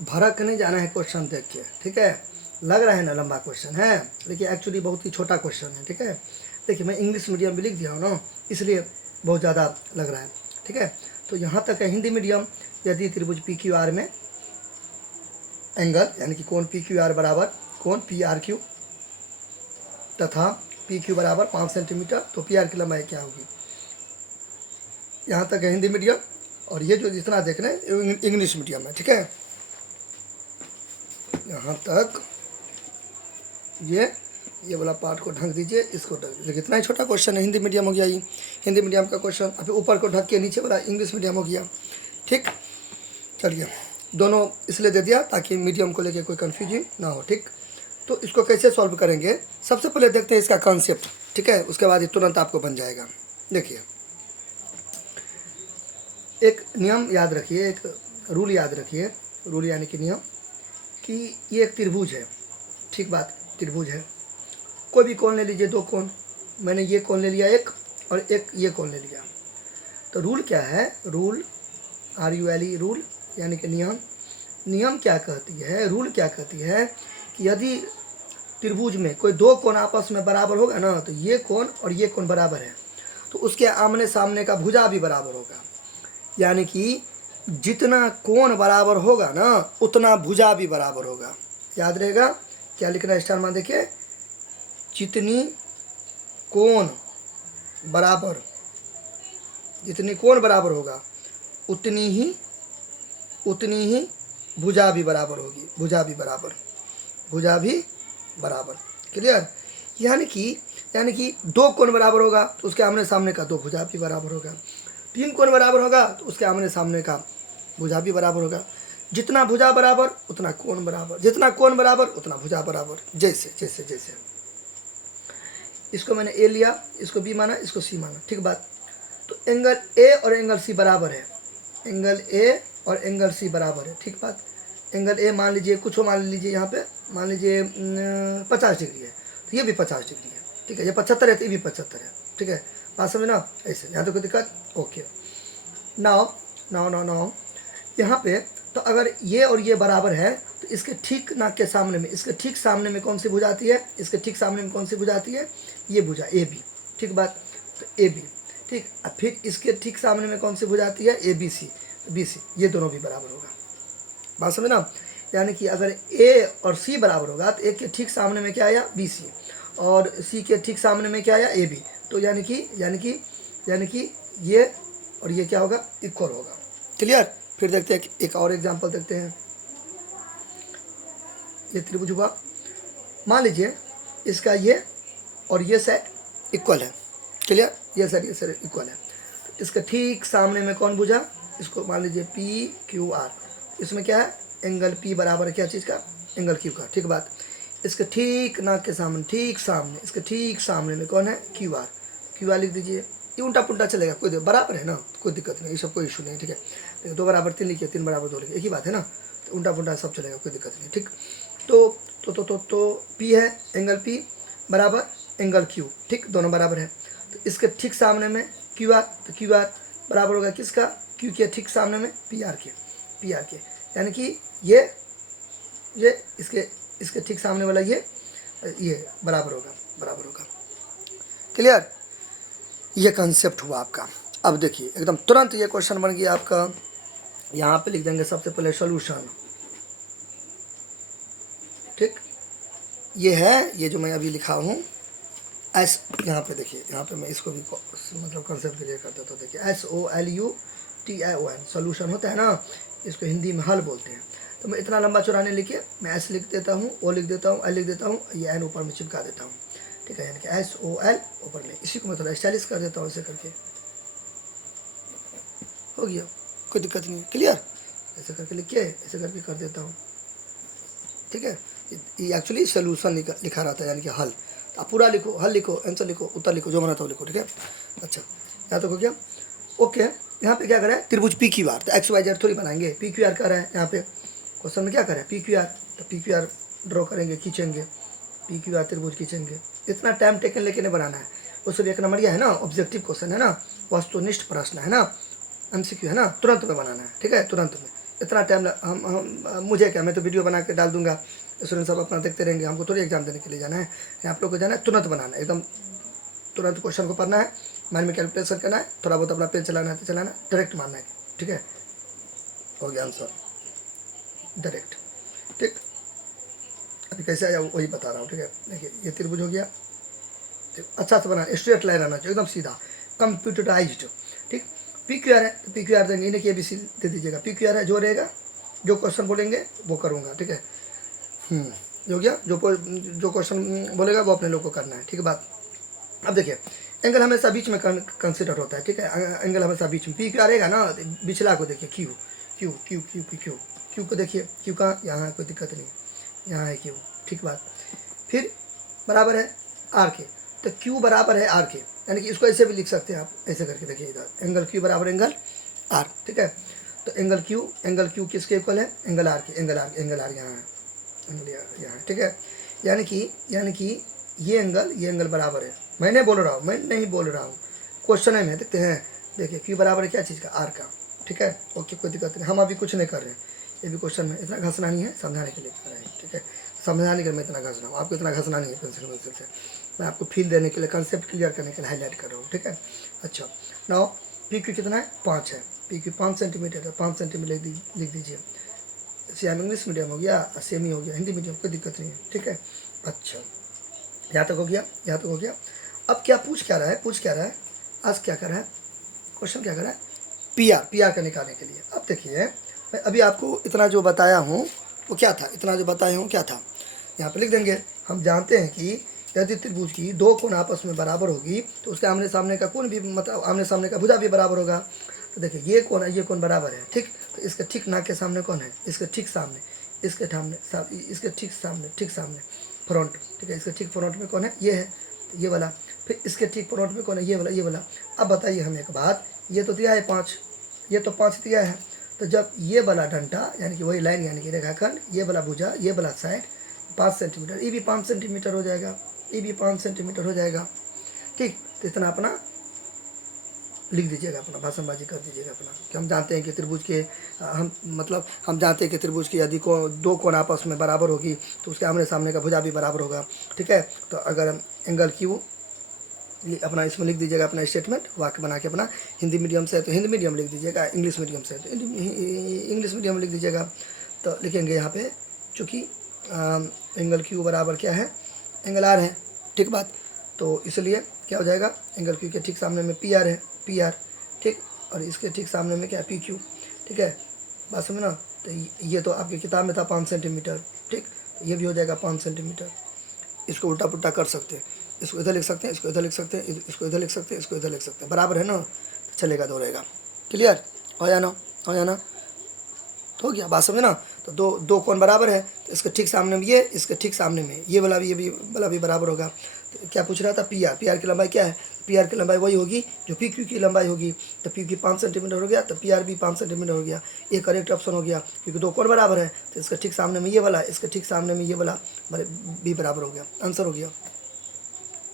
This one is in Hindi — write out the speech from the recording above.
भड़क नहीं जाना है क्वेश्चन देख के, ठीक है। लग रहा है ना लंबा क्वेश्चन है, लेकिन एक्चुअली बहुत ही छोटा क्वेश्चन है, ठीक है। देखिए मैं इंग्लिश मीडियम भी लिख दिया हूँ ना, इसलिए बहुत ज़्यादा लग रहा है, ठीक है। तो यहाँ तक है हिंदी मीडियम। यदि त्रिभुज पी क्यू आर में एंगल यानी कि कोण पी क्यू आर बराबर कोण पी आर क्यू तथा पी क्यू बराबर 5 सेंटीमीटर, तो पी आर की लंबाई क्या होगी। यहाँ तक है हिंदी मीडियम, और ये जो जितना देख रहे हैं इंग्लिश मीडियम है, ठीक है। यहाँ तक ये वाला पार्ट को ढक दीजिए, इसको ढक दीजिए। कितना ही छोटा क्वेश्चन है, हिंदी मीडियम हो गया ये हिंदी मीडियम का क्वेश्चन। अभी ऊपर को ढक के नीचे वाला इंग्लिश मीडियम हो गया, ठीक। चलिए दोनों इसलिए दे दिया ताकि मीडियम को लेके कोई कन्फ्यूजन ना हो, ठीक। तो इसको कैसे सॉल्व करेंगे, सबसे पहले देखते हैं इसका कॉन्सेप्ट, ठीक है। उसके बाद ये तुरंत आपको बन जाएगा। देखिए एक नियम याद रखिए, एक रूल याद रखिए, रूल यानी कि नियम, कि ये एक त्रिभुज है, ठीक बात। त्रिभुज है, कोई भी कोण ले लीजिए, दो कोण, मैंने ये कोण ले लिया एक, और एक ये कोण ले लिया। तो रूल क्या है, रूल RULE रूल यानी कि नियम। नियम क्या कहती है, रूल क्या कहती है कि यदि त्रिभुज में कोई दो कोण आपस में बराबर होगा ना, तो ये कोण और ये कोण बराबर है, तो उसके आमने सामने का भुजा भी बराबर होगा। यानी कि जितना कोण बराबर होगा ना, उतना भुजा भी बराबर होगा। याद रहेगा, क्या लिखना है स्टार में, देखिए, जितनी कोण बराबर, जितनी कोण बराबर होगा उतनी ही भुजा भी बराबर होगी, भुजा भी बराबर। क्लियर। यानी कि दो कोण बराबर होगा तो उसके आमने सामने का दो भुजा भी बराबर होगा। तीन कोण बराबर होगा तो उसके आमने सामने का भुजा भी बराबर होगा। जितना भुजा बराबर उतना कोण बराबर, जितना कोण बराबर उतना भुजा बराबर। जैसे जैसे जैसे इसको मैंने ए लिया, इसको बी माना, इसको सी माना, ठीक बात। तो एंगल ए और एंगल सी बराबर है, एंगल ए और एंगल सी बराबर है, ठीक बात। एंगल ए मान लीजिए, कुछ मान लीजिए, यहाँ पे मान लीजिए 50 डिग्री है, तो ये भी 50 डिग्री है, ठीक है। ये 75 है तो ये भी 75 है, ठीक है। बात समझ ना, ऐसे। यहाँ तो कोई दिक्कत, ओके। नाउ यहाँ पे तो अगर ये और ये बराबर है, तो इसके ठीक नाक के सामने में, इसके ठीक सामने में कौन सी भुजा आती है, इसके ठीक सामने में कौन सी भुजा आती है, ये भुजा ए बी, ठीक बात। तो ए बी, ठीक। अब फिर इसके ठीक सामने में कौन सी भुजा आती है, A B C, B C, ये दोनों भी बराबर होगा। बात समझ ना। यानी कि अगर ए और सी बराबर होगा तो ए के ठीक सामने में क्या आया, बी सी, और सी के ठीक सामने में क्या आया, ए बी। तो यानी कि ये और ये क्या होगा, इक्वल होगा। क्लियर। फिर देखते हैं एक और एग्जांपल देखते हैं। ये त्रिभुज हुआ, मान लीजिए इसका ये और ये साइड इक्वल है। क्लियर। ये साइड इक्वल है, तो इसका ठीक सामने में कौन भुजा, इसको मान लीजिए PQR। इसमें क्या है, एंगल P बराबर क्या चीज़ का, एंगल Q का, ठीक बात। इसके ठीक नाक के सामने, ठीक सामने, इसके ठीक सामने में कौन है, QR लिख दीजिए। ये उल्टा पुल्टा चलेगा, कोई बराबर है ना, कोई दिक्कत नहीं, ये सब कोई इशू नहीं, ठीक है। तो 2 बराबर 3 लिखिए, 3 बराबर 2 लिखिए, एक ही बात है ना। तो उल्टा पुल्टा सब चलेगा, कोई दिक्कत नहीं, ठीक। तो P है, एंगल P बराबर एंगल Q, ठीक, दोनों बराबर है। तो इसके ठीक सामने में QR, तो QR बराबर होगा किसका, Q के ठीक सामने में PR के। यानी कि ये इसके ठीक सामने वाला ये बराबर होगा। क्लियर। ये कंसेप्ट हुआ आपका। अब देखिए एकदम तुरंत ये क्वेश्चन बन गया आपका। यहाँ पे लिख देंगे सबसे पहले सॉल्यूशन, ठीक। ये है, ये जो मैं अभी लिखा हूँ एस, यहाँ पे देखिए, यहाँ पे मैं इसको भी मतलब कंसेप्ट क्लियर करता तो देखिए SOLUTION सॉल्यूशन होता है ना, इसको हिंदी में हल बोलते हैं। तो मैं इतना लंबा चौड़ा नहीं लिखिए, मैं एस लिख देता हूँ, ओ लिख देता हूँ, एल लिख देता हूँ, ये एन ऊपर में चिपका देता हूँ, ठीक है। यानी कि SOL ऊपर में, इसी को मैं थोड़ा स्टाइलिश कर देता हूँ, ऐसे करके हो गया, कोई दिक्कत नहीं है। क्लियर। ऐसे करके लिखिए, ऐसे करके कर देता हूँ, ठीक है। ये एक्चुअली सोल्यूशन लिखा रहता है, यानी कि हल। आप पूरा लिखो, हल लिखो, आंसर लिखो, उत्तर लिखो, जो मना था वो लिखो, ठीक है। अच्छा, यहाँ तक हो गया, ओके। यहाँ पे क्या करें, त्रिभुज PQR, तो XYZ थोड़ी बनाएंगे, PQR कर रहे हैं। यहाँ पे क्वेश्चन में क्या करें, PQR, तो PQR ड्रॉ करेंगे, खींचेंगे, PQR त्रिभुज खींचेंगे। इतना टाइम टेकन लेके नहीं बनाना है, वो सब 1 नंबर है ना, ऑब्जेक्टिव क्वेश्चन है ना, वस्तुनिष्ठ प्रश्न है ना, MCQ है ना, तुरंत में बनाना है, ठीक है, तुरंत में। इतना टाइम हम मुझे क्या, मैं तो वीडियो बना के डाल दूंगा, स्टूडेंट सब अपना देखते रहेंगे, हमको थोड़ी एग्जाम देने के लिए जाना है। आप लोग को जाना है तुरंत बनाना है, एकदम तुरंत क्वेश्चन को पढ़ना है, माइंड में कैलकुलेशन करना है, थोड़ा बहुत अपना पेन चलाना है तो चलाना, डायरेक्ट मारना है, ठीक है, हो गया आंसर डायरेक्ट। ठीक, अभी कैसे आया वही बता रहा हूँ, ठीक है। देखिए ये त्रिभुज हो गया, अच्छा से बना, स्ट्रेट लाइन आना चाहिए, एकदम सीधा, कंप्यूटराइज्ड। ठीक, पी क्यू आर है तो पी क्यू आर देंगे, इन्हें के बी सी दे दीजिएगा, पी क्यू आर है, जो रहेगा जो क्वेश्चन बोलेंगे वो करूँगा, ठीक है। हो गया, जो क्वेश्चन बोलेगा वो अपने लोग को करना है, ठीक है बात। अब देखिए एंगल हमेशा बीच में कंसिडर होता है, ठीक है, एंगल हमेशा बीच में, पी क्यू रहेगा ना, बिचला को देखिए, Q Q Q Q Q Q Q को देखिए, क्यू कहाँ, यहाँ है, कोई दिक्कत नहीं है, यहाँ है क्यू, ठीक बात। फिर बराबर है आर के, तो क्यू बराबर है आर के, यानी कि इसको ऐसे भी लिख सकते हैं आप, ऐसे करके देखिए इधर, एंगल क्यू बराबर एंगल आर, ठीक है। तो एंगल क्यू किसके इक्वल है, एंगल आर के, एंगल आर यहाँ है, एंगल यहाँ है, ठीक है। यानी कि ये एंगल बराबर है, मैं नहीं बोल रहा हूँ, क्वेश्चन है में देखते हैं, देखिए क्यू बराबर है क्या चीज़ का, आर का, ठीक है। ओके, कोई दिक्कत नहीं, हम अभी कुछ नहीं कर रहे हैं, ये भी क्वेश्चन में इतना घसना नहीं है, समझाने के लिए कर रहे हैं, ठीक है, समझाने के लिए मैं इतना घस रहा हूँ, आपको इतना घसना नहीं है पेंसिल से, मैं आपको फील देने के लिए, कंसेप्ट क्लियर करने के लिए हाईलाइट कर रहा हूँ, ठीक है। अच्छा, नाउ पी क्यू कितना है, 5 है, पी क्यू 5 सेंटीमीटर है, 5 सेंटीमीटर लिख दीजिए। सेम इंग्लिश मीडियम हो गया, सेमी हो गया, हिंदी मीडियम, कोई दिक्कत नहीं है, ठीक है। अच्छा, यहाँ तक हो गया। अब क्या पूछ रहा है, आज क्या कर रहा है, क्वेश्चन क्या कर रहा है, पी आर का निकालने के लिए। अब देखिए मैं अभी आपको इतना जो बताया हूँ वो क्या था, यहाँ पे लिख देंगे। हम जानते हैं कि यदि त्रिभुज की दो कोण आपस में बराबर होगी तो उसके आमने सामने का कोण भी, मतलब आमने सामने का भुजा भी बराबर होगा। तो देखिए ये कोण बराबर है, ठीक, तो इसके ठीक नाक के सामने कौन है, इसके ठीक सामने, इसके ठीक सामने फ्रंट, ठीक है, इसके ठीक फ्रंट में कौन है, ये है, ये वाला। फिर इसके ठीक फ्रंट में कौन है, ये वाला। अब बताइए हमें एक बात, ये तो दिया है 5, ये तो 5 दिया है, तो जब ये वाला डंटा यानी कि वही लाइन यानी कि रेखाखंड, ये वाला भुजा, ये वाला साइड 5 सेंटीमीटर, ये भी 5 सेंटीमीटर हो जाएगा, ठीक। तो इतना अपना लिख दीजिएगा, अपना भाषणबाजी कर दीजिएगा अपना, कि हम जानते हैं कि त्रिभुज के हम जानते हैं कि त्रिभुज की यदि दो कोण आपस में बराबर होगी तो उसके आमने सामने का भुजा भी बराबर होगा, ठीक है। तो अगर एंगल क्यू अपना इसमें लिख दीजिएगा, अपना स्टेटमेंट वाक्य बना के, अपना हिंदी मीडियम से है तो हिंदी मीडियम लिख दीजिएगा, इंग्लिश मीडियम से है तो इंग्लिश मीडियम लिख दीजिएगा। तो लिखेंगे यहाँ पे, चूँकि एंगल क्यू बराबर क्या है, एंगल आर है, ठीक बात। तो इसलिए क्या हो जाएगा, एंगल क्यू के ठीक सामने में पी आर है, ठीक, और इसके ठीक सामने में क्या है, पी क्यू, ठीक है, बात समझ ना। तो ये तो आपकी किताब में था 5 सेंटीमीटर, ठीक, ये भी हो जाएगा 5 सेंटीमीटर। इसको उल्टा पुल्टा कर सकते हैं, इसको इधर लिख सकते हैं, इसको इधर लिख सकते हैं, इसको इधर लिख सकते हैं, इसको इधर लिख सकते हैं, बराबर है ना, तो चलेगा, दो रहेगा, क्लियर हो जाना, तो हो गया, बात समझे ना। तो दो कोण बराबर है, तो इसके ठीक सामने में ये, इसके ठीक सामने में ये वाला भी बराबर होगा। तो क्या पूछ रहा था, पी आर की लंबाई क्या है, पी आर की लंबाई वही होगी जो पी क्यू की लंबाई होगी। तो पी क्यू 5 सेंटीमीटर हो गया, तो पी आर भी 5 सेंटीमीटर हो गया, ये करेक्ट ऑप्शन हो गया, क्योंकि दो कोण बराबर है, तो इसके ठीक सामने में ये वाला, इसके ठीक सामने में ये वाला भी बराबर हो गया, आंसर हो गया।